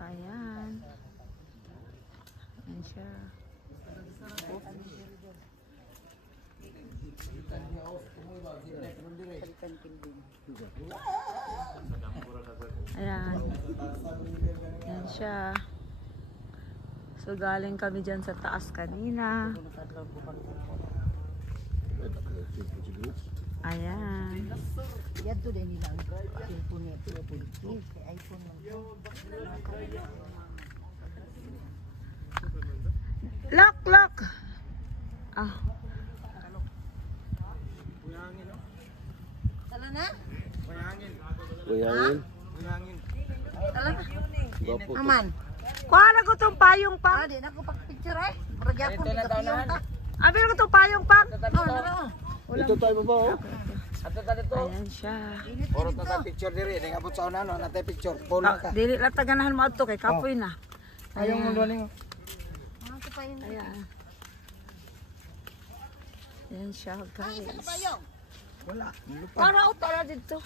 Ayan. Ayan siya. Ayan. Ayan siya. So galing kami dyan sa taas kanina. Ayan. Yato din nila ang cellphone niya, iPhone lang. Lock, lock. Ah. Tala na? Kuyangin. Tala na? Aman. Kuha na ko itong payong pang. Di na ko pag-picture eh. Magyapon di ka piyong ka. Abi na ko itong payong pang. Ito tayo ba oh? Ayan siya. Orot na tayo picture diri. Nga po sa una no, natay picture. Polo ka. Dili lang taganahan mo ato kay kapoy na. Ayong mundo ning. Ayan. Ayan siya guys. Wala. Para utara dito.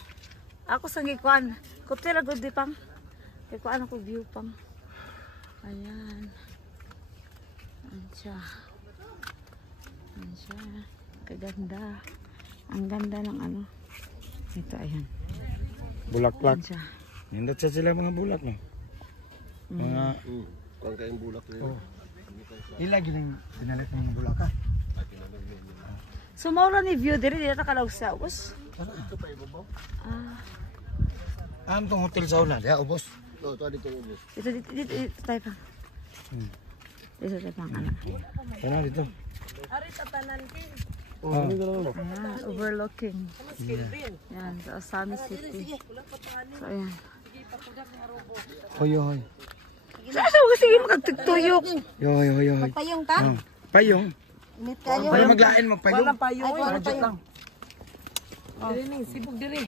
Ako sa gikuan. Kutira gud di pang. Kay kuan ako view pang. Ayan. Ayan siya. Ayan siya. Kaganda. Ang ganda ng ano. Ito ayan. Bulaklak. Ayan siya. Nindot sa sila mga bulak no. Mga Kuang kayong bulak na oh. Ilagi lang dinalit ng mga bulak ka. So maura ni view diri dito kalaw sa ubos. Ito pa ibabaw. Am tong hotel sa una, diha ubos. No, ito dito ubos. Dito tayo pang. Dito tayo pang ano. Sana dito. Ari sa tanan kin. Oh, ano na lang. Ayan, overlooking. Ayan, sa Asami City. So ayan. Hoy hoy. Saan mo sige magtugtuyok? Hoy hoy hoy. Payong ta? Payong. Init kayo. Payong maglain mo payong. Walang payong. Budget lang. Dili ning sibog dili.